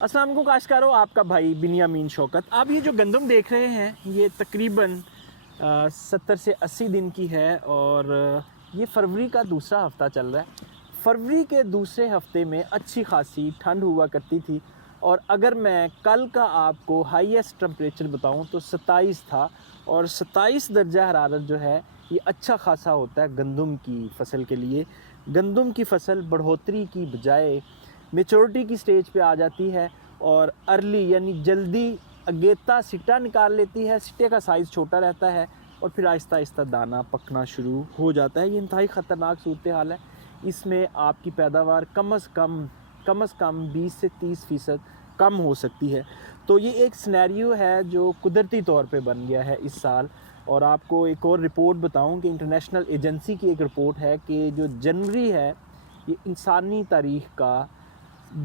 अस्सलाम वालेकुम काश्तकारों, आपका भाई बिनियामीन शौकत। आप ये जो गंदम देख रहे हैं ये तकरीबन 70 से 80 दिन की है और ये फरवरी का दूसरा हफ़्ता चल रहा है। फरवरी के दूसरे हफ्ते में अच्छी खासी ठंड हुआ करती थी और अगर मैं कल का आपको हाईएस्ट टेम्परेचर बताऊं तो 27 था और 27 दर्जा हरारत जो है ये अच्छा खासा होता है गंदम की फ़सल के लिए। गंदम की फ़सल बढ़ोतरी की बजाय मेच्योरिटी की स्टेज पे आ जाती है और अर्ली यानी जल्दी अगेता सिट्टा निकाल लेती है। सिट्टे का साइज़ छोटा रहता है और फिर आहिस्ता आहिस्ता दाना पकना शुरू हो जाता है। ये इंतहाई ख़तरनाक सूरत हाल है। इसमें आपकी पैदावार कम से कम 20 से 30% कम हो सकती है। तो ये एक सिनेरियो है जो कुदरती तौर पे बन गया है इस साल। और आपको एक और रिपोर्ट बताऊं कि इंटरनेशनल एजेंसी की एक रिपोर्ट है कि जो जनवरी है ये इंसानी तारीख़ का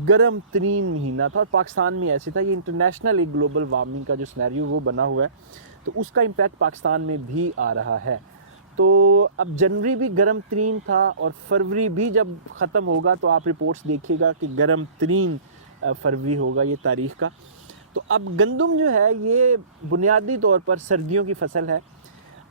गर्म तरीन महीना था और पाकिस्तान में ऐसे था। ये इंटरनेशनल एक ग्लोबल वार्मिंग का जो सिनेरियो वो बना हुआ है तो उसका इम्पैक्ट पाकिस्तान में भी आ रहा है। तो अब जनवरी भी गर्म तरीन था और फरवरी भी जब ख़त्म होगा तो आप रिपोर्ट्स देखिएगा कि गर्म तरीन फरवरी होगा ये तारीख़ का। तो अब गंदम जो है ये बुनियादी तौर पर सर्दियों की फ़सल है।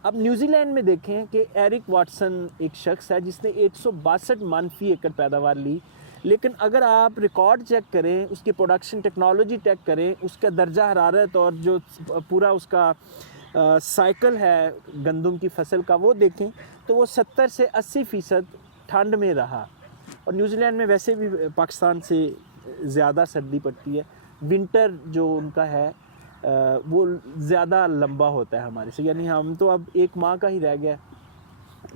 अब न्यूजीलैंड में देखें कि एरिक वाटसन एक शख्स है जिसने 162 मन फ़ी एकड़ पैदावार ली। लेकिन अगर आप रिकॉर्ड चेक करें, उसकी प्रोडक्शन टेक्नोलॉजी चेक करें, उसका दर्जा हरारत और जो पूरा उसका साइकिल है गंदम की फ़सल का वो देखें तो वो 70 से 80% ठंड में रहा। और न्यूजीलैंड में वैसे भी पाकिस्तान से ज़्यादा सर्दी पड़ती है। विंटर जो उनका है वो ज़्यादा लंबा होता है हमारे से, यानी हम तो अब 1 माह का ही रह गया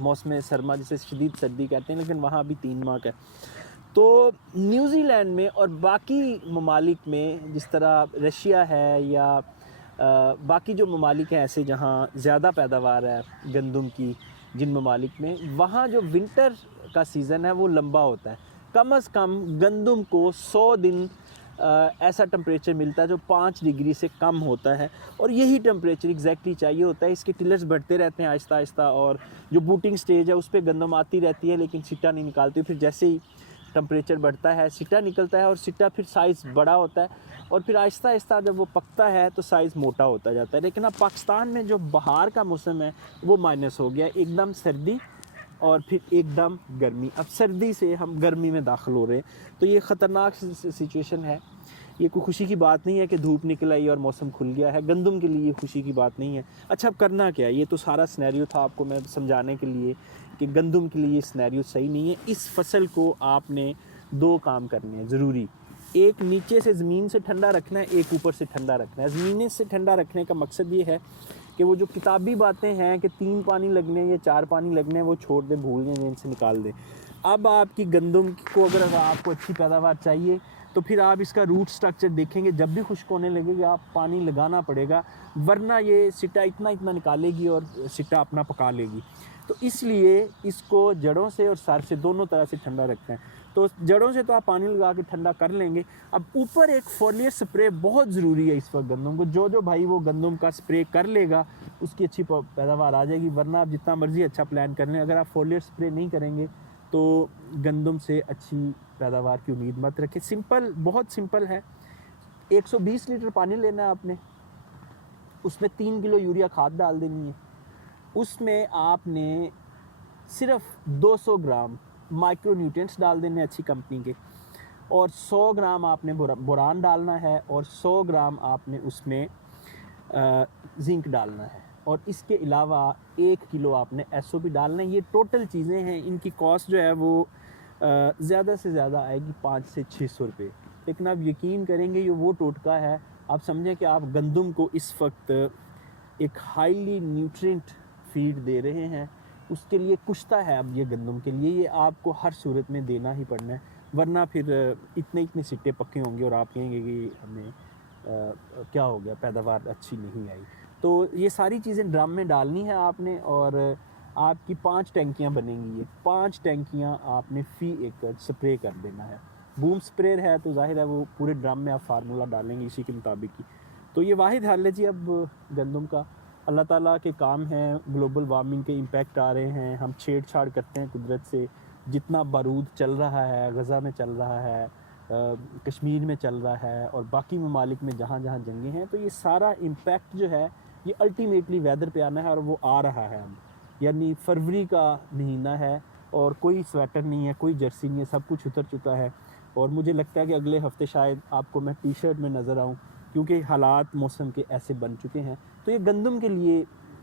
मौसम सरमा जिसे शदीद सर्दी कहते हैं, लेकिन वहाँ अभी 3 माह का है। तो न्यूजीलैंड में और बाकी ममालिक में जिस तरह रशिया है या बाकी जो ममालिक हैं ऐसे जहाँ ज़्यादा पैदावार है गंदम की, जिन ममालिक में वहाँ जो विंटर का सीज़न है वो लंबा होता है। कम से कम गंदम को 100 दिन ऐसा टेम्परेचर मिलता है जो 5 डिग्री से कम होता है और यही टेम्परेचर एग्जैक्टली चाहिए होता है। इसके टिलर्स बढ़ते रहते हैं आहिस्ता आहिस्ता और जो बूटिंग स्टेज है उस पर गंदम आती रहती है लेकिन सिट्टा नहीं निकालती। फिर जैसे ही टेम्परेचर बढ़ता है सिट्टा निकलता है और सिट्टा फिर साइज़ बड़ा होता है और फिर आहिस्ता आहिस्ता जब वो पकता है तो साइज़ मोटा होता जाता है। लेकिन अब पाकिस्तान में जो बहार का मौसम है वो माइनस हो गया, एकदम सर्दी और फिर एकदम गर्मी। अब सर्दी से हम गर्मी में दाखिल हो रहे हैं तो ये ख़तरनाक सिचुएशन है। ये कोई खुशी की बात नहीं है कि धूप निकल आई और मौसम खुल गया है। गंदम के लिए ये खुशी की बात नहीं है। अच्छा, अब करना क्या है? ये तो सारा सिनेरियो था आपको मैं समझाने के लिए कि गंदम के लिए ये सिनेरियो सही नहीं है। इस फसल को आपने 2 काम करने हैं ज़रूरी। एक नीचे से ज़मीन से ठंडा रखना है, एक ऊपर से ठंडा रखना है। ज़मीन से ठंडा रखने का मकसद ये है कि वो जो किताबी बातें हैं कि 3 पानी लगने या 4 पानी लगने वो छोड़ दें, भूल जाएं, इनसे निकाल दें। अब आपकी गंदम को अगर आपको अच्छी पैदावार चाहिए तो फिर आप इसका रूट स्ट्रक्चर देखेंगे। जब भी खुश्क होने लगेगा आप पानी लगाना पड़ेगा, वरना ये सिट्टा इतना निकालेगी और सिट्टा अपना पका लेगी। तो इसलिए इसको जड़ों से और सर से दोनों तरह से ठंडा रखना है। तो जड़ों से तो आप पानी लगा के ठंडा कर लेंगे। अब ऊपर एक फोलियर स्प्रे बहुत ज़रूरी है इस वक्त गंदम को। जो भाई वो गंदम का स्प्रे कर लेगा उसकी अच्छी पैदावार आ जाएगी, वरना आप जितना मर्जी अच्छा प्लान कर लें, अगर आप फोलियर स्प्रे नहीं करेंगे तो गंदम से अच्छी पैदावार की उम्मीद मत रखें। सिंपल, बहुत सिंपल है। 120 लीटर पानी लेना है आपने, उसमें 3 किलो यूरिया खाद डाल देनी है। उसमें आपने सिर्फ 200 ग्राम माइक्रो न्यूट्रिएंट्स डाल देने अच्छी कंपनी के और 100 ग्राम आपने बोरान डालना है और 100 ग्राम आपने उसमें जिंक डालना है और इसके अलावा 1 किलो आपने एसओपी डालना है। ये टोटल चीज़ें हैं, इनकी कॉस्ट जो है वो ज़्यादा से ज़्यादा आएगी 500 से 600 रुपये। लेकिन आप यकीन करेंगे ये वो टोटका है। आप समझें कि आप गंदम को इस वक्त एक हाईली न्यूट्रिएंट फीड दे रहे हैं, उसके लिए कुश्ता है। अब ये गंदम के लिए ये आपको हर सूरत में देना ही पड़ना है, वरना फिर इतने सिट्टे पक्के होंगे और आप कहेंगे कि हमें क्या हो गया, पैदावार अच्छी नहीं आई। तो ये सारी चीज़ें ड्रम में डालनी है आपने और आपकी 5 टैंकियाँ बनेंगी। ये 5 टैंकियाँ आपने फ़ी एकड़ स्प्रे कर देना है। बूम स्प्रेयर है तो जाहिर है वो पूरे ड्रम में आप फार्मूला डालेंगे इसी के मुताबिक ही। तो ये वाहिद हल है जी अब गंदम का। अल्लाह ताला के काम हैं, ग्लोबल वार्मिंग के इम्पैक्ट आ रहे हैं, हम छेड़छाड़ करते हैं कुदरत से। जितना बारूद चल रहा है, गज़ा में चल रहा है, कश्मीर में चल रहा है और बाकी ममालिक में जहाँ जहाँ जंगें हैं, तो ये सारा इम्पैक्ट जो है ये अल्टीमेटली वेदर पे आना है और वो आ रहा है अब। यानी फरवरी का महीना है और कोई स्वेटर नहीं है, कोई जर्सी नहीं है, सब कुछ उतर चुका है। और मुझे लगता है कि अगले हफ्ते शायद आपको मैं टी शर्ट में नज़र आऊँ, क्योंकि हालात मौसम के ऐसे बन चुके हैं। तो ये गंदम के लिए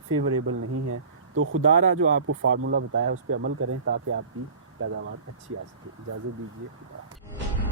फेवरेबल नहीं है। तो खुदारा जो आपको फार्मूला बताया उस पर अमल करें ताकि आपकी पैदावार अच्छी आ सके। इजाज़त दीजिए। खुदा।